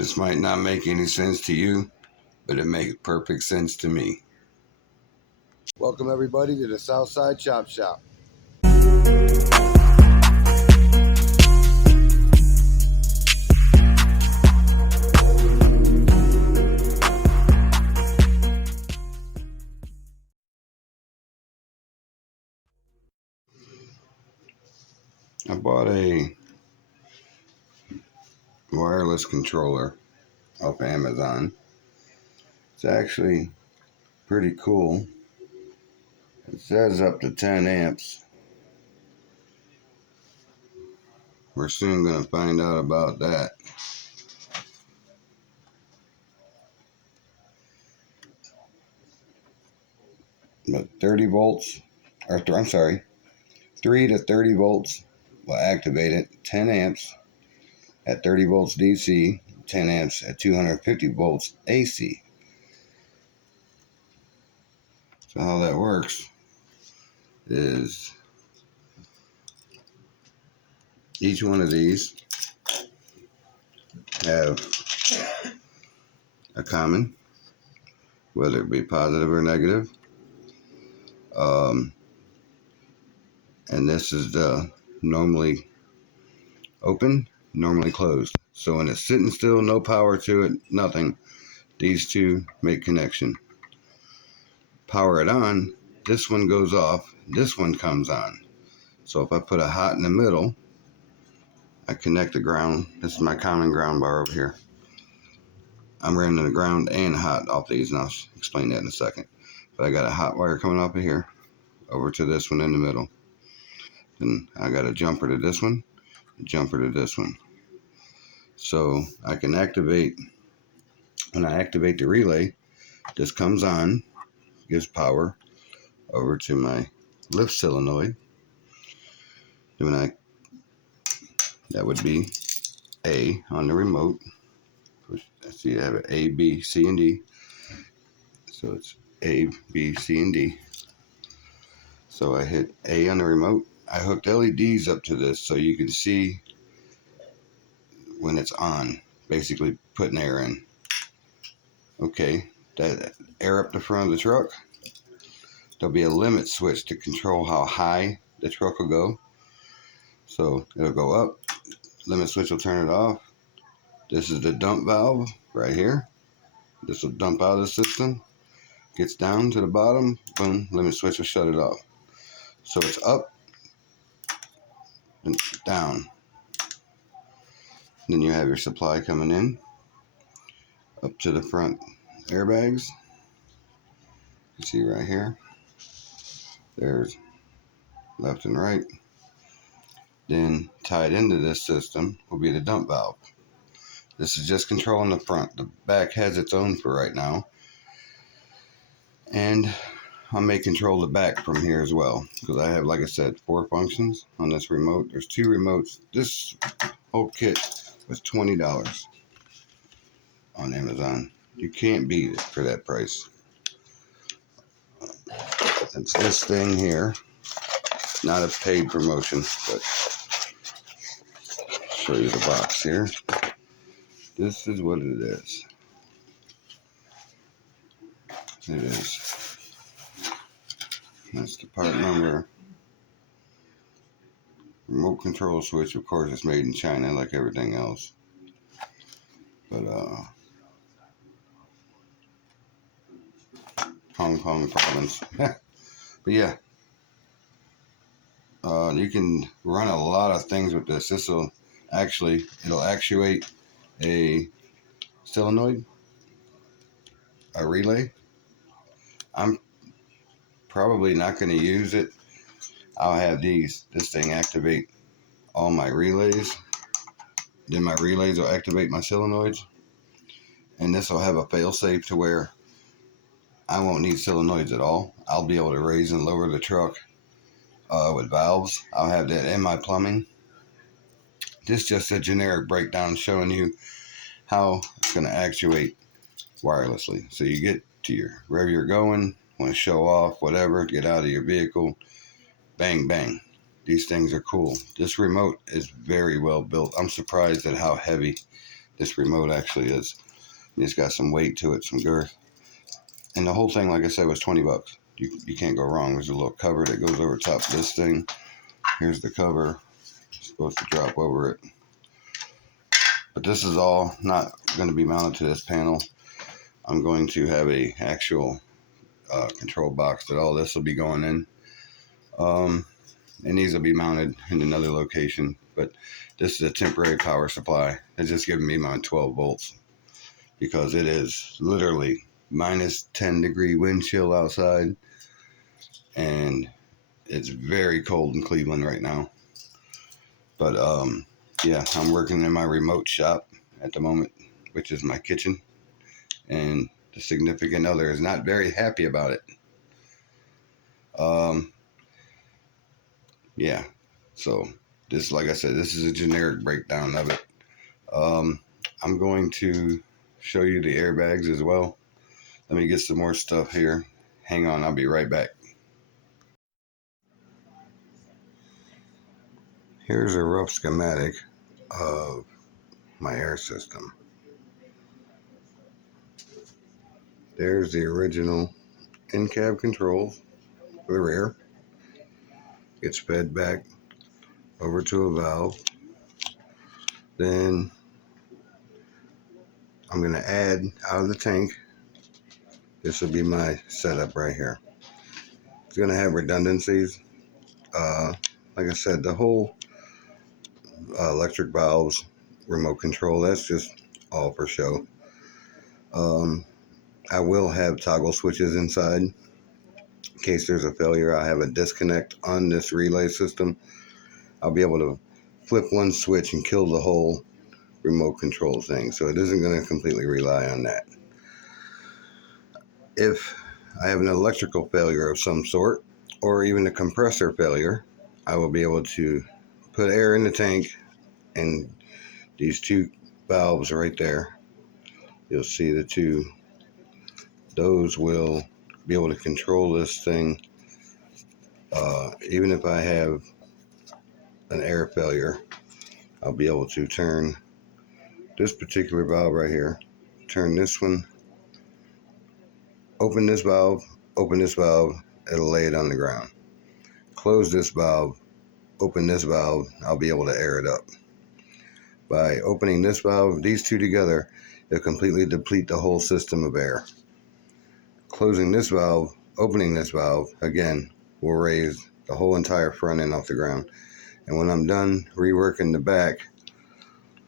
This might not make any sense to you, but it makes perfect sense to me. Welcome everybody to the Southside Chop Shop. I bought a wireless controller off Amazon. It's actually pretty cool. It says up to 10 amps. We're soon going to find out about that. But 30 volts, or I'm sorry, 3 to 30 volts will activate it. 10 amps at 30 volts DC, 10 amps at 250 volts AC. So how that works is each one of these have a common, whether it be positive or negative. And this is the normally open, normally closed. So when it's sitting still, no power to it, nothing, these two make connection. Power it on, this one goes off, this one comes on. So if I put a hot in the middle, I connect the ground. This is my common ground bar over here. I'm running the ground and hot off these, and I'll explain that in a second. But I got a hot wire coming off of here over to this one in the middle. Then I got a jumper to this one, a jumper to this one. So I can activate, when I activate the relay, this comes on, gives power over to my lift solenoid. Then that would be A on the remote. I see I have an A, B, C, and D. So it's A, B, C, and D. So I hit A on the remote. I hooked LEDs up to this so you can see when it's on, basically putting air in. Okay, that air up the front of the truck. There'll be a limit switch to control how high the truck will go. So it'll go up, limit switch will turn it off. This is the dump valve right here. This will dump out of the system, gets down to the bottom, boom, limit switch will shut it off. So it's up and down. Then you have your supply coming in up to the front airbags. You see right here, there's left and right. Then tied into this system will be the dump valve. This is just controlling the front. The back has its own for right now. And I may control the back from here as well, because I have, like I said, 4 functions on this remote. There's 2 remotes. This whole kit was $20 on Amazon. You can't beat it for that price. It's this thing here. Not a paid promotion, but I'll show you the box here. This is what it is. It is. That's the part number. Remote control switch, of course, it's made in China like everything else. But Hong Kong province. But yeah, you can run a lot of things with this. It'll actuate a solenoid, a relay. I'm probably not going to use it. I'll have this thing activate all my relays. Then my relays will activate my solenoids. And this will have a failsafe to where I won't need solenoids at all. I'll be able to raise and lower the truck with valves. I'll have that in my plumbing. This is just a generic breakdown showing you how it's going to actuate wirelessly. So you get to wherever you're going, want to show off, whatever, get out of your vehicle, bang, bang. These things are cool. This remote is very well built. I'm surprised at how heavy this remote actually is. It's got some weight to it, some girth. And the whole thing, like I said, was 20 bucks. You can't go wrong. There's a little cover that goes over top of this thing. Here's the cover. It's supposed to drop over it. But this is all not going to be mounted to this panel. I'm going to have a actual control box that all this will be going in. And these will be mounted in another location. But this is a temporary power supply. It's just giving me my 12 volts. Because it is literally minus 10-degree wind chill outside. And it's very cold in Cleveland right now. But yeah, I'm working in my remote shop at the moment, which is my kitchen. And the significant other is not very happy about it. Yeah, so this, like I said, this is a generic breakdown of it. I'm going to show you the airbags as well. Let me get some more stuff here. Hang on, I'll be right back. Here's a rough schematic of my air system. There's the original in-cab controls for the rear. Gets fed back over to a valve. Then I'm going to add out of the tank. This will be my setup right here. It's going to have redundancies. Like I said, the whole electric valves, remote control, that's just all for show. I will have toggle switches inside. In case there's a failure, I have a disconnect on this relay system. I'll be able to flip one switch and kill the whole remote control thing. So it isn't going to completely rely on that. If I have an electrical failure of some sort, or even a compressor failure, I will be able to put air in the tank, and these two valves right there, you'll see the two, those will be able to control this thing. Even if I have an air failure, I'll be able to turn this particular valve right here, turn this one, open this valve, it'll lay it on the ground. Close this valve, open this valve, I'll be able to air it up. By opening this valve, these two together, they'll completely deplete the whole system of air. Closing this valve, opening this valve, again, will raise the whole entire front end off the ground. And when I'm done reworking the back,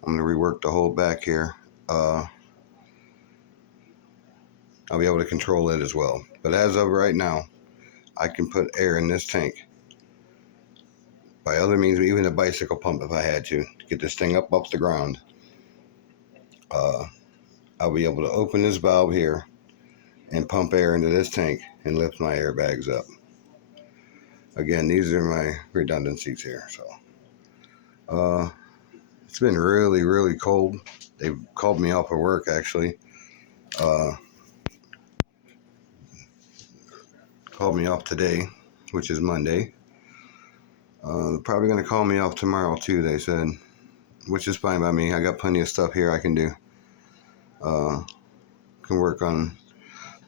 I'm going to rework the whole back here. I'll be able to control it as well. But as of right now, I can put air in this tank. By other means, even a bicycle pump if I had to get this thing up off the ground. I'll be able to open this valve here and pump air into this tank and lift my airbags up. Again, these are my redundancies here. So it's been really, really cold. They've called me off of work actually. Called me off today, which is Monday. They're probably going to call me off tomorrow too, they said, which is fine by me. I got plenty of stuff here I can do. Can work on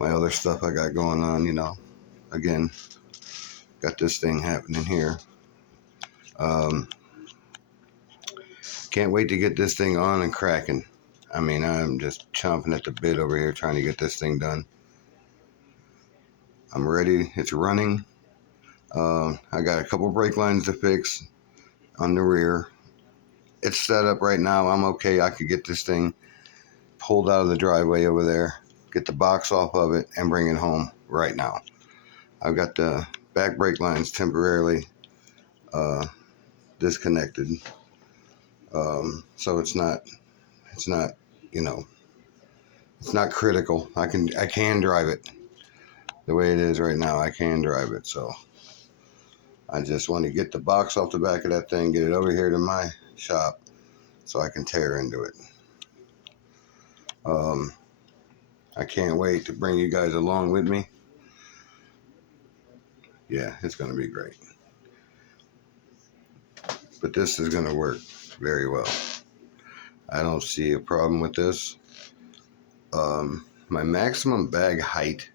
my other stuff I got going on, you know. Again, got this thing happening here. Can't wait to get this thing on and cracking. I mean, I'm just chomping at the bit over here trying to get this thing done. I'm ready. It's running. I got a couple brake lines to fix on the rear. It's set up right now. I'm okay. I could get this thing pulled out of the driveway over there, get the box off of it, and bring it home right now. I've got the back brake lines temporarily disconnected. So it's not, you know, it's not critical. I can drive it the way it is right now. I can drive it. So I just want to get the box off the back of that thing, get it over here to my shop so I can tear into it. I can't wait to bring you guys along with me. Yeah, it's going to be great. But this is going to work very well. I don't see a problem with this. My maximum bag height,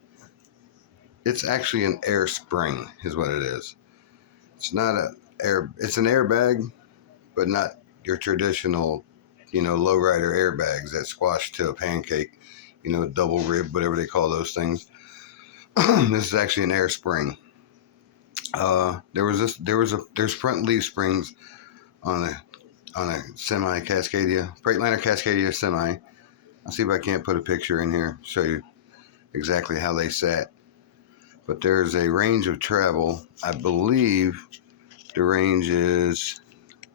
it's actually an air spring is what it is. It's not it's an airbag, but not your traditional, lowrider airbags that squash to a pancake, double rib, whatever they call those things. This is actually an air spring. There's front leaf springs on a semi Cascadia, Freightliner Cascadia semi. I'll see if I can't put a picture in here, show you exactly how they sat. But there's a range of travel. I believe the range is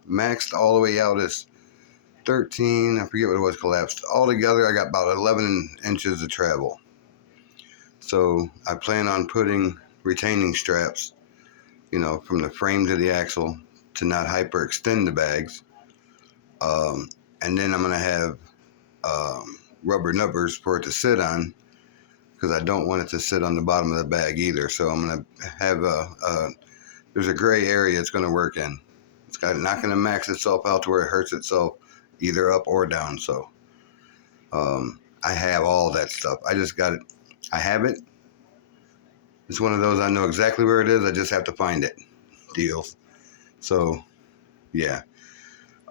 maxed all the way out as 13. I forget what it was collapsed. Altogether, I got about 11 inches of travel. So I plan on putting retaining straps, from the frame to the axle to not hyperextend the bags. And then I'm going to have rubber nubbers for it to sit on, because I don't want it to sit on the bottom of the bag either. So I'm going to have there's a gray area it's going to work in. It's not going to max itself out to where it hurts itself either up or down. So I have all that stuff. I just got it. I have it. It's one of those, I know exactly where it is. I just have to find it. Deals. So yeah.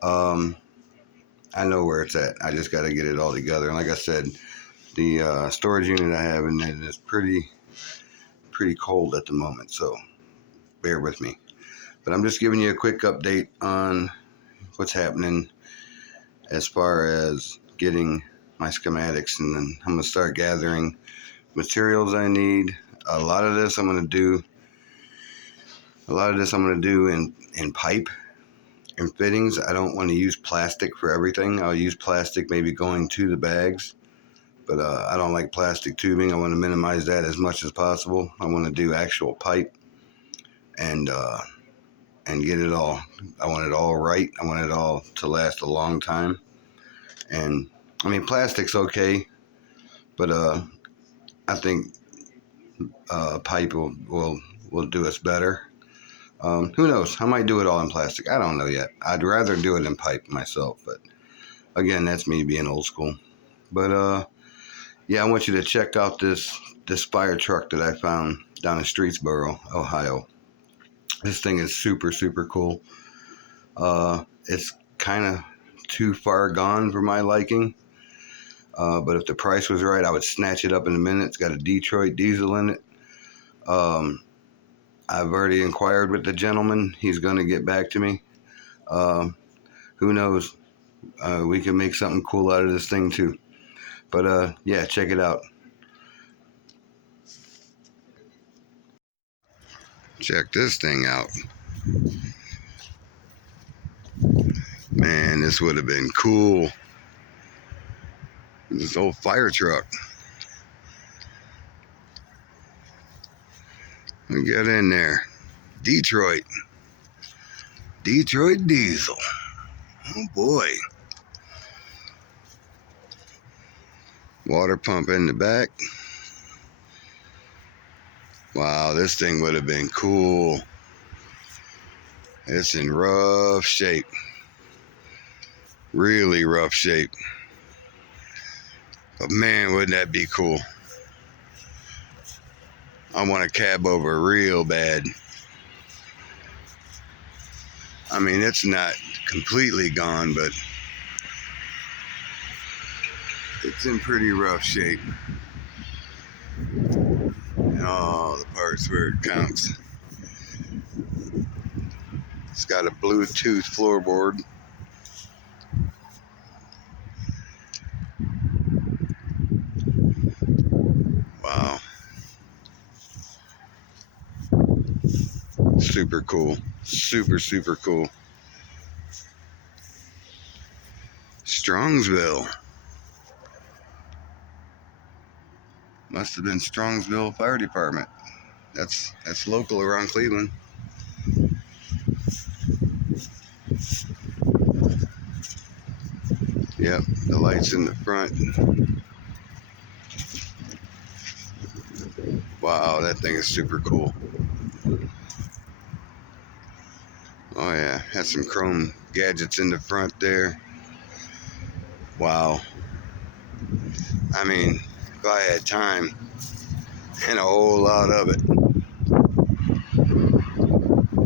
I know where it's at. I just got to get it all together. And like I said, the storage unit I have in it is pretty cold at the moment. So bear with me. But I'm just giving you a quick update on what's happening as far as getting my schematics, and then I'm gonna start gathering materials I need. A lot of this I'm gonna do in pipe and fittings. I don't want to use plastic for everything. I'll use plastic maybe going to the bags, but I don't like plastic tubing. I want to minimize that as much as possible. I want to do actual pipe and get it all. I want it all right. I want it all to last a long time. And I mean, plastic's okay, but I think pipe will do us better. Who knows? I might do it all in plastic. I don't know yet. I'd rather do it in pipe myself, but again, that's me being old school. But yeah, I want you to check out this fire truck that I found down in Streetsboro, Ohio. This thing is super cool. It's kind of too far gone for my liking. But if the price was right, I would snatch it up in a minute. It's got a Detroit diesel in it. I've already inquired with the gentleman. He's going to get back to me. Who knows? We can make something cool out of this thing too. But yeah, check it out. Check this thing out. Man, this would have been cool. This old fire truck. We get in there. Detroit diesel. Oh boy. Water pump in the back. Wow, this thing would have been cool. It's in rough shape. Really rough shape. But man, wouldn't that be cool? I want a cab over real bad. I mean, it's not completely gone, but it's in pretty rough shape. And all the parts where it counts. It's got a Bluetooth floorboard. Wow. Super cool. Super cool. Strongsville. Must have been Strongsville Fire Department. That's local around Cleveland. Yep, the lights in the front. Wow, that thing is super cool. Oh yeah, has some chrome gadgets in the front there. Wow. I mean, if I had time and a whole lot of it.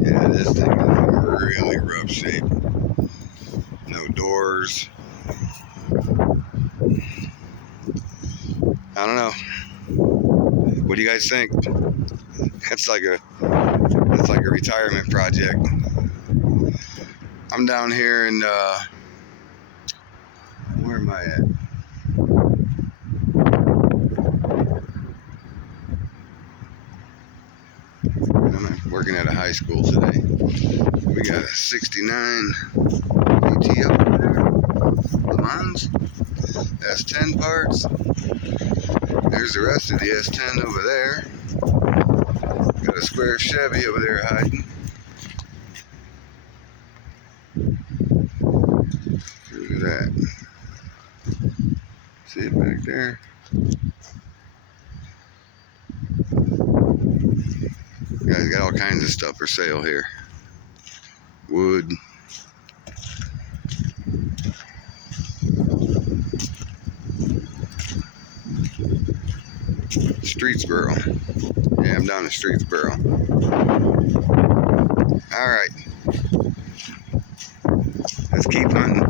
Yeah, this thing is in really rough shape. No doors. I don't know. What do you guys think? It's like a retirement project. I'm down here in where am I at? I'm working at a high school today. We got a 69 GTO over there. Le Mans. S10 parts. There's the rest of the S10 over there. Got a square Chevy over there hiding. Look at that. See it back there? Guys got all kinds of stuff for sale here. Wood. Streetsboro. Yeah, I'm down in Streetsboro. Alright. Let's keep hunting.